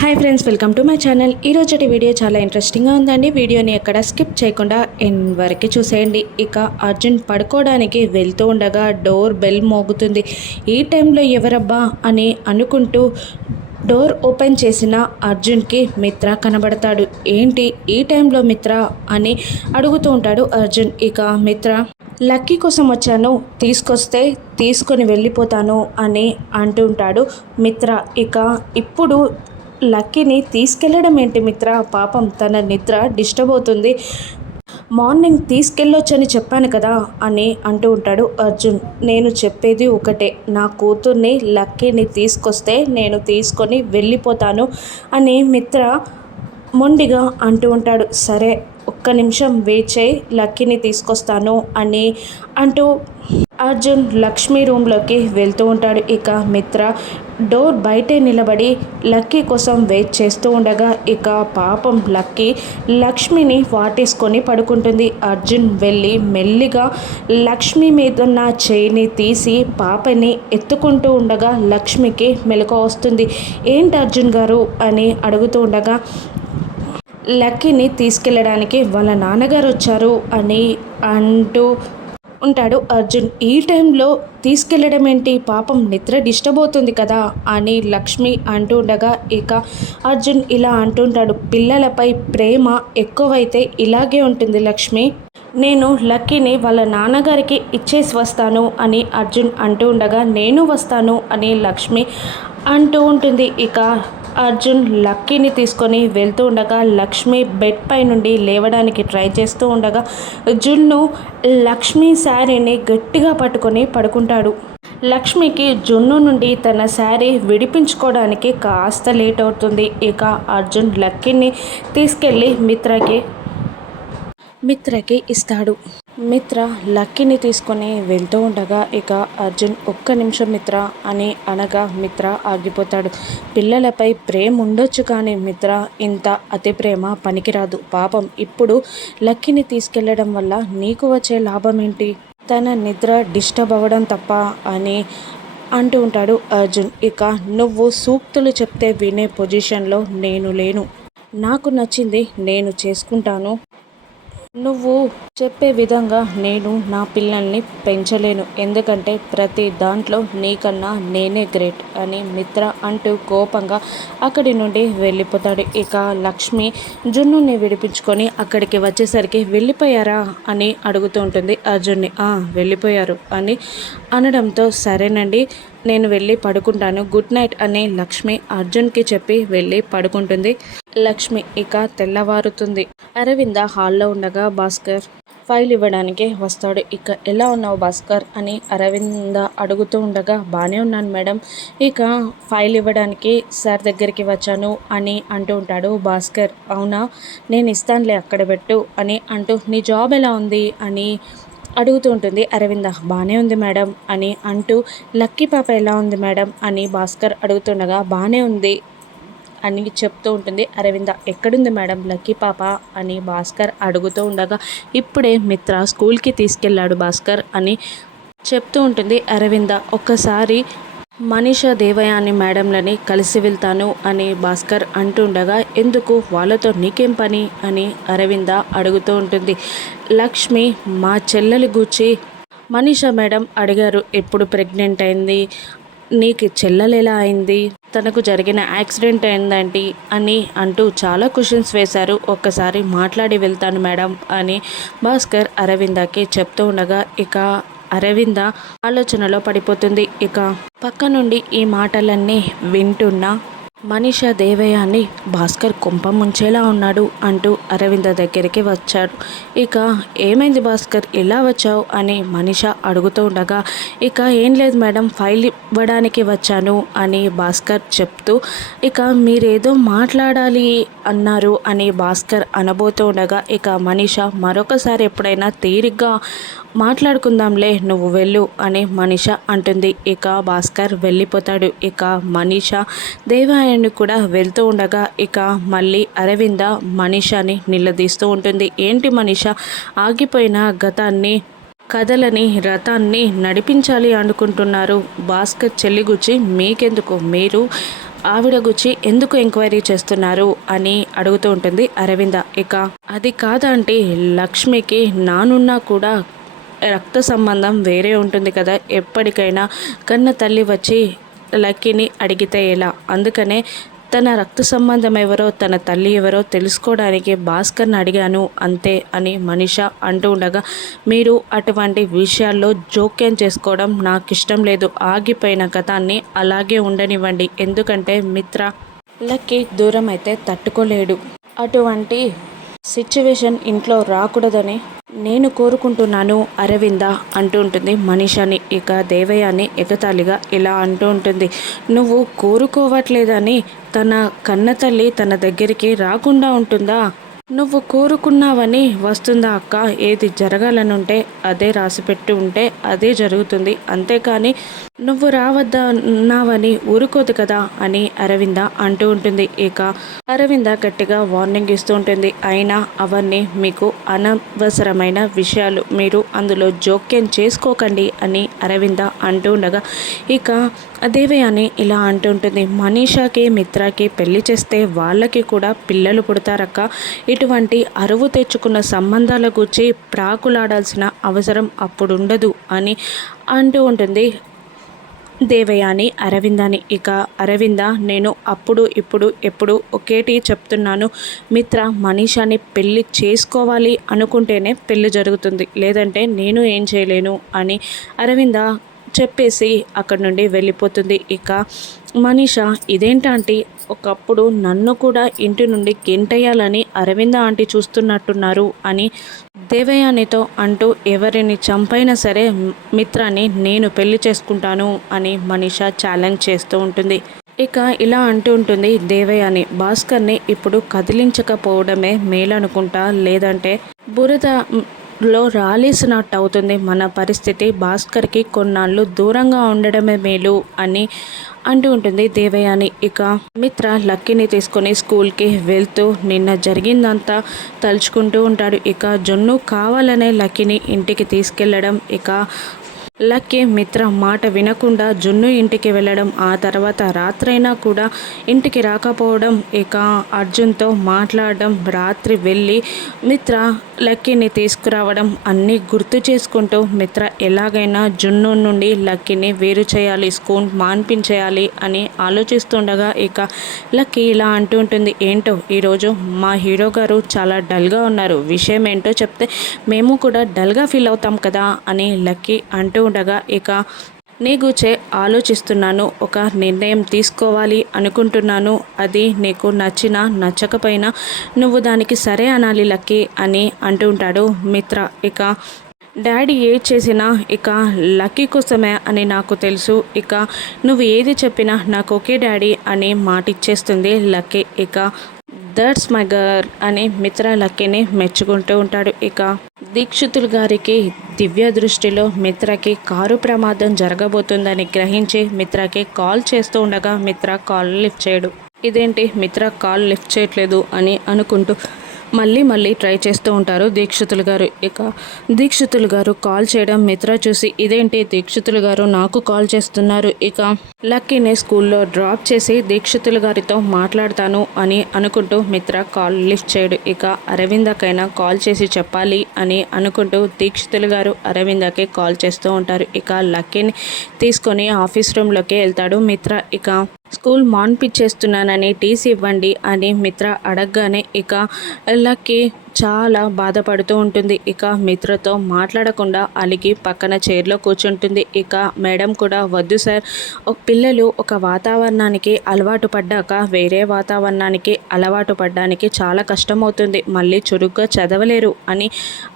Hi friends welcome to my channel ఈరోజటి video చాలా ఇంట్రెస్టింగ్గా ఉందండి. వీడియోని ఎక్కడ స్కిప్ చేయకుండా ఎన్ వరకు చూసేయండి. ఇక అర్జున్ పడుకోవడానికి వెళ్తూ ఉండగా డోర్ బెల్ మోగుతుంది. ఈ టైంలో ఎవరబ్బా అని అనుకుంటూ డోర్ ఓపెన్ చేసిన అర్జున్కి మిత్ర కనబడతాడు. ఏంటి ఈ టైంలో మిత్ర అని అడుగుతూ ఉంటాడు అర్జున్. ఇక మిత్ర లక్కీ కోసం వచ్చాను. తీసుకొస్తే తీసుకొని వెళ్ళిపోతాను అని అంటుంటాడు మిత్ర. ఇక ఇప్పుడు లక్కీని తీసుకెళ్ళడం ఏంటి మిత్ర? పాపం తన నిద్ర డిస్టర్బ్ అవుతుంది మార్నింగ్ తీసుకెళ్ళొచ్చని చెప్పాను కదా అని అంటూ ఉంటాడు అర్జున్. నేను చెప్పేది ఒకటే నా కూతుర్ని లక్కీని తీసుకొస్తే నేను తీసుకొని వెళ్ళిపోతాను అని మిత్ర మొండిగా అంటూ ఉంటాడు. సరే ఒక్క నిమిషం వెయిట్ చేయి లక్కీని తీసుకొస్తాను అని అంటూ అర్జున్ లక్ష్మి రూమ్లోకి వెళ్తూ ఉంటాడు. ఇక మిత్ర డోర్ బయటే నిలబడి లక్కీ కోసం వెయిట్ చేస్తూ ఉండగా ఇక పాపం లక్కీ లక్ష్మిని వాటేసుకొని పడుకుంటుంది. అర్జున్ వెళ్ళి మెల్లిగా లక్ష్మి మీద ఉన్న చేయిని తీసి పాపని ఎత్తుకుంటూ ఉండగా లక్ష్మికి మెలకు వస్తుంది. ఏంటి అర్జున్ గారు? అని అడుగుతూ ఉండగా లక్కీని తీసుకెళ్ళడానికి వాళ్ళ నాన్నగారు వచ్చారు అని అంటూ ఉంటాడు. అర్జున్ ఈ టైంలో తీసుకెళ్ళడం ఏంటి? పాపం నిద్ర డిస్టర్బ్ అవుతుంది కదా అని లక్ష్మి అంటూ ఉండగా ఇక అర్జున్ ఇలా అంటుంటాడు పిల్లలపై ప్రేమ ఎక్కువైతే ఇలాగే ఉంటుంది లక్ష్మి. నేను లక్కీని వాళ్ళ నాన్నగారికి ఇచ్చేసి వస్తాను అని అర్జున్ అంటూ ఉండగా నేను వస్తాను అని లక్ష్మి అంటూ ఉంటుంది. ఇక అర్జున్ లక్కీని తీసుకొని వెళ్తూ ఉండగా లక్ష్మి బెడ్ పై నుండి లేవడానికి ట్రై చేస్తూ ఉండగా జున్ను లక్ష్మి శారీని గట్టిగా పట్టుకొని పడుకుంటాడు. లక్ష్మికి జున్ను నుండి తన శారీ విడిపించుకోవడానికి కాస్త లేట్ అవుతుంది. ఇక అర్జున్ లక్కీని తీసుకెళ్ళి మిత్రకి మిత్రకి ఇస్తాడు. మిత్ర లక్కీని తీసుకొని వెళ్తూ ఉండగా ఇక అర్జున్ ఒక్క నిమిషం మిత్ర అని అనగా మిత్ర ఆగిపోతాడు. పిల్లలపై ప్రేమ ఉండొచ్చు కానీ మిత్ర ఇంత అతి ప్రేమ పనికిరాదు. పాపం ఇప్పుడు లక్కీని తీసుకెళ్ళడం వల్ల నీకు వచ్చే లాభం ఏంటి? తన నిద్ర డిస్టర్బ్ అవ్వడం తప్ప అని అంటూ ఉంటాడు అర్జున్. ఇక నువ్వు సూక్తులు చెప్తే వినే పొజిషన్లో నేను లేను. నాకు నచ్చింది నేను చేసుకుంటాను. నువ్వు చెప్పే విధంగా నేను నా పిల్లల్ని పెంచలేను. ఎందుకంటే ప్రతి దాంట్లో నీకన్నా నేనే గ్రేట్ అని మిత్ర అంటూ కోపంగా అక్కడి నుండి వెళ్ళిపోతాడు. ఇక లక్ష్మి జున్నుని విడిపించుకొని అక్కడికి వచ్చేసరికి వెళ్ళిపోయారా అని అడుగుతూ ఉంటుంది. అర్జున్ని వెళ్ళిపోయారు అని అనడంతో సరేనండి నేను వెళ్ళి పడుకుంటాను. గుడ్ నైట్ అని లక్ష్మి అర్జున్కి చెప్పి వెళ్ళి పడుకుంటుంది. లక్ష్మి ఇక తెల్లవారుతుంది. అరవింద హాల్లో ఉండగా భాస్కర్ ఫైల్ ఇవ్వడానికి వస్తాడు. ఇక ఎలా ఉన్నావు భాస్కర్? అని అరవింద అడుగుతూ ఉండగా బాగానే ఉన్నాను మేడం. ఇక ఫైల్ ఇవ్వడానికి సార్ దగ్గరికి వచ్చాను అని అంటూ ఉంటాడు భాస్కర్. అవునా? నేను ఇస్తానులే అక్కడ పెట్టు అని అంటూ నీ జాబ్ ఎలా ఉంది? అని అడుగుతూ ఉంటుంది అరవింద. బాగానే ఉంది మేడం అని అంటూ లక్కీ పాప ఎలా ఉంది మేడం? అని భాస్కర్ అడుగుతుండగా బాగానే ఉంది అని చెప్తూ ఉంటుంది. అరవింద ఎక్కడుంది మేడం? లక్కీ పాప? అని భాస్కర్ అడుగుతూ ఉండగా ఇప్పుడే మిత్ర స్కూల్కి తీసుకెళ్ళాడు భాస్కర్ అని చెప్తూ ఉంటుంది. అరవింద ఒక్కసారి మనీష దేవయాని మేడంలని కలిసి వెళ్తాను అని భాస్కర్ అంటుండగా ఎందుకు? వాళ్ళతో నీకేం పని? అని అరవింద అడుగుతూ ఉంటుంది. లక్ష్మి మా చెల్లెలి గూర్చి మనీషా మేడం అడిగారు ఎప్పుడు ప్రెగ్నెంట్ అయింది? నీకు చెల్లెలు ఎలా అయింది? తనకు జరిగిన యాక్సిడెంట్ అయిందండి అని అంటూ చాలా క్వశ్చన్స్ వేశారు. ఒక్కసారి మాట్లాడి వెళ్తాను మేడం అని భాస్కర్ అరవిందకి చెప్తూ ఉండగా ఇక అరవింద ఆలోచనలో పడిపోతుంది. ఇక పక్క నుండి ఈ మాటలన్నీ వింటున్న మనిష దేవయాన్ని భాస్కర్ కుంప ముంచేలా ఉన్నాడు అంటూ అరవింద దగ్గరికి వచ్చాడు. ఇక ఏమైంది భాస్కర్? ఎలా వచ్చావు? అని మనీష అడుగుతూ ఉండగా ఇక ఏం లేదు మేడం ఫైల్ ఇవ్వడానికి వచ్చాను అని భాస్కర్ చెప్తూ ఇక మీరేదో మాట్లాడాలి అన్నారు అని భాస్కర్ అనబోతూ ఉండగా ఇక మనీష మరొకసారి ఎప్పుడైనా తీరిగ్గా మాట్లాడుకుందాంలే నువ్వు వెళ్ళు అని మనీష అంటుంది. ఇక భాస్కర్ వెళ్ళిపోతాడు. ఇక మనీష దేవాయణి కూడా వెళ్తూ ఉండగా ఇక మళ్ళీ అరవింద మనీషాని నిలదీస్తూ ఉంటుంది. ఏంటి మనీష? ఆగిపోయిన గతాన్ని కథలని రథాన్ని నడిపించాలి అనుకుంటున్నారు. భాస్కర్ చెల్లిగుచ్చి మీకెందుకు? మీరు ఆవిడ గుచ్చి ఎందుకు ఎంక్వైరీ చేస్తున్నారు? అని అడుగుతూ ఉంటుంది అరవింద. ఇక అది కాదంటే లక్ష్మికి నానున్నా కూడా రక్త సంబంధం వేరే ఉంటుంది కదా. ఎప్పటికైనా కన్న తల్లి వచ్చి లక్కీని అడిగితే ఎలా? అందుకనే తన రక్త సంబంధం ఎవరో తన తల్లి ఎవరో తెలుసుకోవడానికి భాస్కర్ని అడిగాను అంతే అని మనిష అంటూ ఉండగా మీరు అటువంటి విషయాల్లో జోక్యం చేసుకోవడం నాకు ఇష్టం లేదు. ఆగిపోయిన గతాన్ని అలాగే ఉండనివ్వండి. ఎందుకంటే మిత్ర లక్కి దూరం అయితే తట్టుకోలేడు. అటువంటి సిచ్యువేషన్ ఇంట్లో రాకూడదని నేను కోరుకుంటున్నాను అరవింద అంటూ ఉంటుంది. మనీషాని ఇక దేవయాని ఎగతాళిగా ఇలా అంటూ ఉంటుంది. నువ్వు కోరుకోవట్లేదని తన కన్న తల్లి తన దగ్గరికి రాకుండా ఉంటుందా? నువ్వు కోరుకున్నావని వస్తుందా అక్క? ఏది జరగాలనుంటే అదే రాసిపెట్టి ఉంటే అదే జరుగుతుంది. అంతేకాని నువ్వు రావద్దన్నావని ఊరుకోదు కదా అని అరవింద అంటూ ఉంటుంది. ఇక అరవింద గట్టిగా వార్నింగ్ ఇస్తూ ఉంటుంది. అయినా అవన్నీ మీకు అనవసరమైన విషయాలు. మీరు అందులో జోక్యం చేసుకోకండి అని అరవింద అంటూ ఉండగా ఇక దేవయాని ఇలా అంటుంటుంది మనీషాకి మిత్రాకి పెళ్ళి చేస్తే వాళ్ళకి కూడా పిల్లలు పుడతారక్క. ఇటువంటి అరువు తెచ్చుకున్న సంబంధాల గురించి ప్రాకులాడాల్సిన అవసరం అప్పుడుండదు అని అంటూ ఉంటుంది దేవయాని అరవిందాని. ఇక అరవింద నేను అప్పుడు ఇప్పుడు ఎప్పుడు ఒకేటి చెప్తున్నాను. మిత్ర మనీషాని పెళ్ళి చేసుకోవాలి అనుకుంటేనే పెళ్ళి జరుగుతుంది. లేదంటే నేను ఏం చేయలేను అని అరవింద చెప్పేసి అక్కడి నుండి వెళ్ళిపోతుంది. ఇక మనీష ఇదేంటంటే ఒకప్పుడు నన్ను కూడా ఇంటి నుండి గెంటయ్యాలని అరవింద ఆంటీ చూస్తున్నట్టున్నారు అని దేవయానితో అంటూ ఎవరిని చంపైనా సరే మిత్రాన్ని నేను పెళ్ళి చేసుకుంటాను అని మనీష ఛాలెంజ్ చేస్తూ ఉంటుంది. ఇక ఇలా అంటూ ఉంటుంది దేవయాని. భాస్కర్ని ఇప్పుడు కదిలించకపోవడమే మేలనుకుంటా లేదంటే బురద లో రాలేసినట్టు అవుతుంది. మన పరిస్థితి భాస్కర్కి కొన్నాళ్ళు దూరంగా ఉండడమే మేలు అని అంటూ ఉంటుంది దేవయాని. ఇక మిత్ర లక్కీని తీసుకొని స్కూల్కి వెళ్తూ నిన్న జరిగిందంతా తలుచుకుంటూ ఉంటాడు. ఇక జొన్ను కావాలనే లక్కీని ఇంటికి తీసుకెళ్ళడం ఇక లక్కీ మిత్ర మాట వినకుండా జున్ను ఇంటికి వెళ్ళడం ఆ తర్వాత రాత్రైనా కూడా ఇంటికి రాకపోవడం ఇక అర్జున్తో మాట్లాడడం రాత్రి వెళ్ళి మిత్ర లక్కీని తీసుకురావడం అన్నీ గుర్తు చేసుకుంటూ మిత్ర ఎలాగైనా జున్ను నుండి లక్కీని వేరు చేయాలి స్కూల్ మాన్పించేయాలి అని ఆలోచిస్తుండగా ఇక లక్కీ ఇలా అంటూ ఉంటుంది. ఏంటో? ఈరోజు మా హీరో గారు చాలా డల్గా ఉన్నారు. విషయం ఏంటో చెప్తే మేము కూడా డల్గా ఫీల్ అవుతాం కదా అని లక్కీ అంటూ ఉండగా ఇక నీ గుచే ఆలోచిస్తున్నాను ఒక నిర్ణయం తీసుకోవాలి అనుకుంటున్నాను అది నీకు నచ్చినా నచ్చకపోయినా నువ్వు దానికి సరే అనాలి లక్కీ అని అంటుంటాడు మిత్ర. ఇక డాడీ ఏది చేసినా ఇక లక్కీ కోసమే అని నాకు తెలుసు. ఇక నువ్వు ఏది చెప్పినా నాకు ఓకే డాడీ అని మాట ఇచ్చేస్తుంది లక్కీ. ఇక దట్స్ మై గర్ అని మిత్ర లక్కీని మెచ్చుకుంటూ ఉంటాడు. ఇక దీక్షితులు గారికి దివ్య దృష్టిలో మిత్రకి కారు ప్రమాదం జరగబోతుందని గ్రహించి మిత్రకి కాల్ చేస్తూ ఉండగా మిత్ర కాల్ లిఫ్ట్ చేయడు. ఇదేంటి? మిత్ర కాల్ లిఫ్ట్ చేయట్లేదు అని అనుకుంటూ మళ్ళీ మళ్ళీ ట్రై చేస్తూ ఉంటారు దీక్షితులు గారు. ఇక దీక్షితులు గారు కాల్ చేయడం మిత్ర చూసి ఇదేంటి దీక్షితులు గారు నాకు కాల్ చేస్తున్నారు. ఇక లక్కీని స్కూల్లో డ్రాప్ చేసి దీక్షితులు గారితో మాట్లాడతాను అని అనుకుంటూ మిత్ర కాల్ లిఫ్ట్ చేయడు. ఇక అరవిందకైనా కాల్ చేసి చెప్పాలి అని అనుకుంటూ దీక్షితులు గారు అరవిందకి కాల్ చేస్తూ ఉంటారు. ఇక లక్కీని తీసుకొని ఆఫీస్ రూమ్లోకి వెళ్తాడు మిత్ర. ఇక స్కూల్ మాన్పిచ్చేస్తున్నానని టీసీ ఇవ్వండి అని మిత్ర అడగగానే ఇక లక్కీ చాలా బాధపడుతూ ఉంటుంది. ఇక మిత్రతో మాట్లాడకుండా అలిగి పక్కన చైర్లో కూర్చుంటుంది. ఇక మేడం కూడా వద్దు సార్. ఒక పిల్లలు ఒక వాతావరణానికి అలవాటు పడ్డాక వేరే వాతావరణానికి అలవాటు పడ్డానికి చాలా కష్టమవుతుంది. మళ్ళీ చురుగ్గా చదవలేరు అని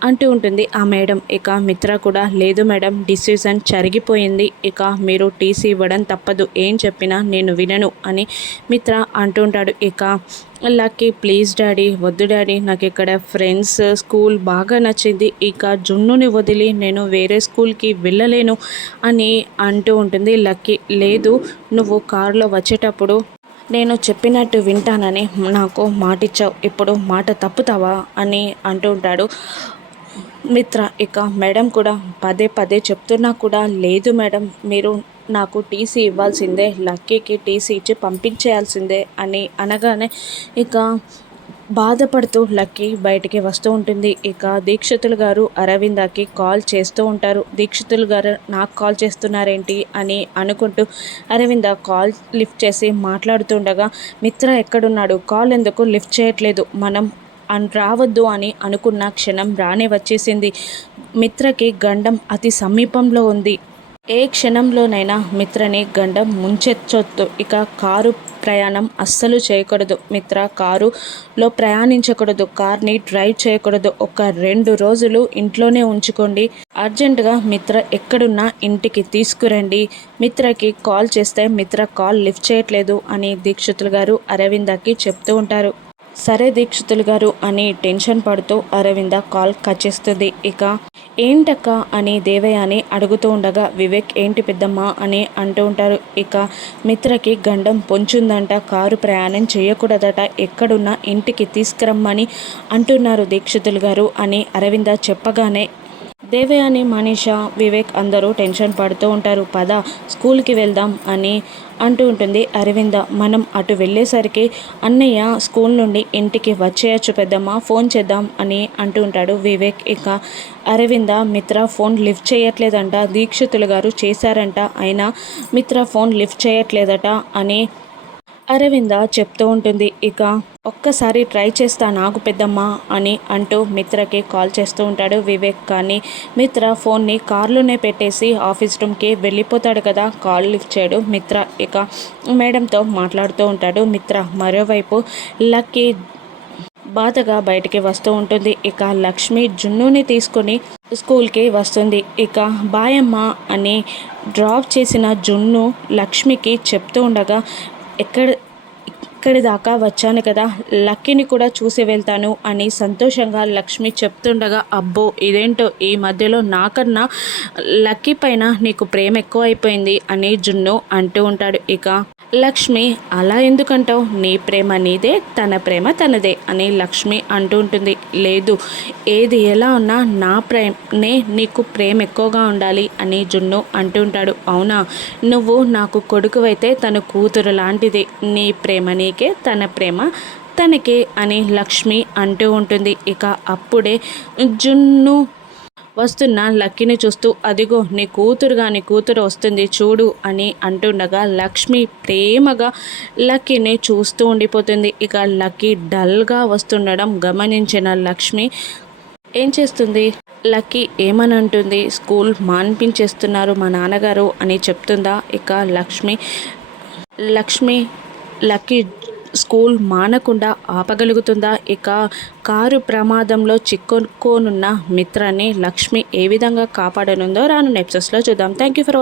అంటూ ఉంటుంది ఆ మేడం. ఇక మిత్ర కూడా లేదు మేడం డిసిజన్ జరిగిపోయింది. ఇక మీరు టీసీ ఇవ్వడం తప్పదు. ఏం చెప్పినా నేను వినను అని మిత్ర అంటుంటాడు ఇక లక్కీ ప్లీజ్ డాడీ వద్దు డాడీ. నాకు ఇక్కడ ఫ్రెండ్స్ స్కూల్ బాగా నచ్చింది. ఇక జున్నుని వదిలి నేను వేరే స్కూల్కి వెళ్ళలేను అని అంటూ ఉంటుంది లక్కీ. లేదు నువ్వు కారులో వచ్చేటప్పుడు నేను చెప్పినట్టు వింటానని నాకు మాటిచ్చావు. ఇప్పుడు మాట తప్పుతావా అని అంటూ ఉంటాడు మిత్ర. ఇక మేడం కూడా పదే పదే చెప్తున్నా కూడా లేదు మేడం. మీరు నాకు టీసీ ఇవ్వాల్సిందే లక్కీకి టీసీ ఇచ్చి పంపించేయాల్సిందే అని అనగానే ఇక బాధపడుతూ లక్కీ బయటికి వస్తూ ఉంటుంది. ఇక దీక్షితులు గారు అరవిందకి కాల్ చేస్తూ ఉంటారు. దీక్షితులు గారు నాకు కాల్ చేస్తున్నారేంటి? అని అనుకుంటూ అరవింద కాల్ లిఫ్ట్ చేసి మాట్లాడుతుండగా మిత్ర ఎక్కడున్నాడు? కాల్ ఎందుకు లిఫ్ట్ చేయట్లేదు? మనం అన్ రావద్దు అని అనుకున్న క్షణం రానే వచ్చేసింది. మిత్రకి గండం అతి సమీపంలో ఉంది. ఏ క్షణంలోనైనా మిత్రని గండం ముంచెచ్చొద్దు ఇక కారు ప్రయాణం అస్సలు చేయకూడదు. మిత్ర కారులో ప్రయాణించకూడదు. కార్ని డ్రైవ్ చేయకూడదు. ఒక రెండు రోజులు ఇంట్లోనే ఉంచుకోండి. అర్జెంటుగా మిత్ర ఎక్కడున్నా ఇంటికి తీసుకురండి. మిత్రకి కాల్ చేస్తే మిత్ర కాల్ లిఫ్ట్ చేయట్లేదు అని దీక్షితులు గారు అరవిందకి చెప్తూ ఉంటారు. సరే దీక్షితులు గారు అని టెన్షన్ పడుతూ అరవింద కాల్ కచ్చేస్తుంది ఇక ఏంటక్క అని దేవయాని అడుగుతూ ఉండగా వివేక్ ఏంటి పెద్దమ్మ అని అంటూ ఉంటారు. ఇక మిత్రకి గండం పొంచుందంట. కారు ప్రయాణం చేయకూడదట. ఎక్కడున్నా ఇంటికి తీసుకురమ్మని అంటున్నారు దీక్షితులు గారు అని అరవింద చెప్పగానే దేవయాని మనీష వివేక్ అందరూ టెన్షన్ పడుతూ ఉంటారు. పద స్కూల్కి వెళ్దాం అని అంటూ ఉంటుంది అరవింద. మనం అటు వెళ్ళేసరికి అన్నయ్య స్కూల్ నుండి ఇంటికి వచ్చేయచ్చు పెద్దమ్మ ఫోన్ చేద్దాం అని అంటూ ఉంటాడు వివేక్. ఇక అరవింద మిత్ర ఫోన్ లిఫ్ట్ చేయట్లేదంట. దీక్షితులు గారు చేశారంట. అయినా మిత్ర ఫోన్ లిఫ్ట్ చేయట్లేదట అని అరవింద చెప్తూ ఉంటుంది ఇక ఒక్కసారి ట్రై చేస్తా నాకు పెద్దమ్మ అని అంటూ మిత్రకి కాల్ చేస్తూ ఉంటాడు వివేక్. కానీ మిత్ర ఫోన్ని కార్లోనే పెట్టేసి ఆఫీస్ రూమ్కి వెళ్ళిపోతాడు కదా కాల్ లిఫ్ట్ చేయడు మిత్ర. ఇక మేడంతో మాట్లాడుతూ ఉంటాడు మిత్ర. మరోవైపు లక్కీ బాధగా బయటికి వస్తూ ఉంటుంది. ఇక లక్ష్మి జున్నుని తీసుకొని స్కూల్కి వస్తుంది. ఇక బాయమ్మ అని డ్రాప్ చేసిన జున్ను లక్ష్మికి చెప్తూ ఉండగా ఎక్కడ ఇక్కడి దాకా వచ్చాను కదా లక్కీని కూడా చూసి వెళ్తాను అని సంతోషంగా లక్ష్మి చెప్తుండగా అబ్బో ఇదేంటో ఈ మధ్యలో నాకన్నా లక్కీ పైన నీకు ప్రేమ ఎక్కువైపోయింది అని జున్ను అంటూ ఉంటాడు. ఇక లక్ష్మి అలా ఎందుకంటావు? నీ ప్రేమ నీదే తన ప్రేమ తనదే అని లక్ష్మి అంటూ ఉంటుంది. లేదు ఏది ఎలా ఉన్నా నా ప్రేమనే నీకు ప్రేమ ఎక్కువగా ఉండాలి అని జున్ను అంటూ ఉంటాడు. అవునా? నువ్వు నాకు కొడుకువైతే తన కూతురు లాంటిది. నీ ప్రేమ నీకే తన ప్రేమ తనకే అని లక్ష్మి అంటూ ఉంటుంది. ఇక అప్పుడే జున్ను వస్తున్న లక్కీని చూస్తూ అదిగో నీ కూతురుగా నీ కూతురు వస్తుంది చూడు అని అంటుండగా లక్ష్మి ప్రేమగా లక్కీని చూస్తూ ఉండిపోతుంది. ఇక లక్కీ డల్గా వస్తుండడం గమనించిన లక్ష్మి ఏం చేస్తుంది లక్కీ ఏమని అంటుంది? స్కూల్ మాన్పించేస్తున్నారు మా నాన్నగారు అని చెప్తుందా? ఇక లక్ష్మి లక్ష్మి లక్కీ స్కూల్ మానకుండా ఆపగలుగుతుందా? ఇక కారు ప్రమాదంలో చిక్కుకోనున్న మిత్రాన్ని లక్ష్మి ఏ విధంగా కాపాడనుందో రాను నెప్సెస్లో చూద్దాం. Thank you for